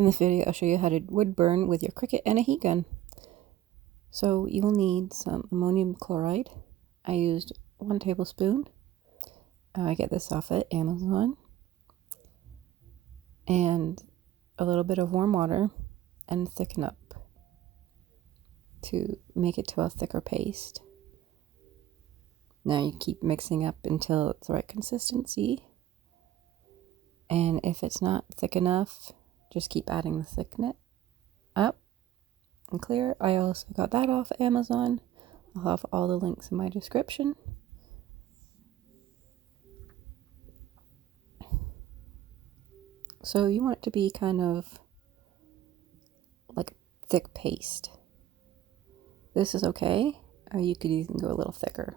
In this video, I'll show you how to wood burn with your cricut and a heat gun. So you will need some ammonium chloride. I used 1 tablespoon. I get this off at Amazon. And a little bit of warm water and thicken up to make it to a thicker paste. Now you keep mixing up until it's the right consistency. And if it's not thick enough, just keep adding the thickness up and clear. I also got that off Amazon. I'll have all the links in my description. So you want it to be kind of like thick paste. This is okay, or you could even go a little thicker.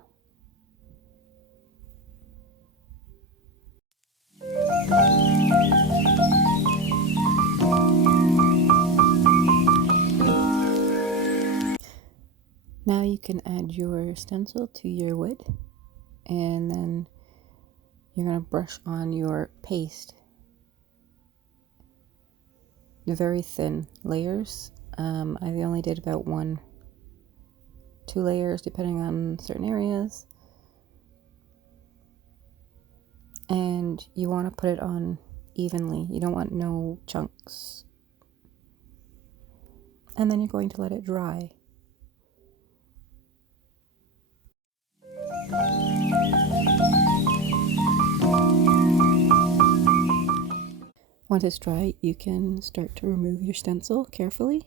Now you can add your stencil to your wood, and then you're going to brush on your paste. The very thin layers. I only did about 1-2 layers depending on certain areas. And you want to put it on evenly. You don't want no chunks. And then you're going to let it dry. Once it's dry, you can start to remove your stencil carefully.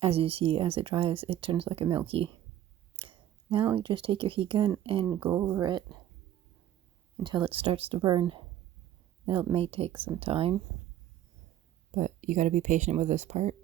As you see, as it dries, it turns like a milky. Now you just take your heat gun and go over it until it starts to burn. It may take some time, but you got to be patient with this part.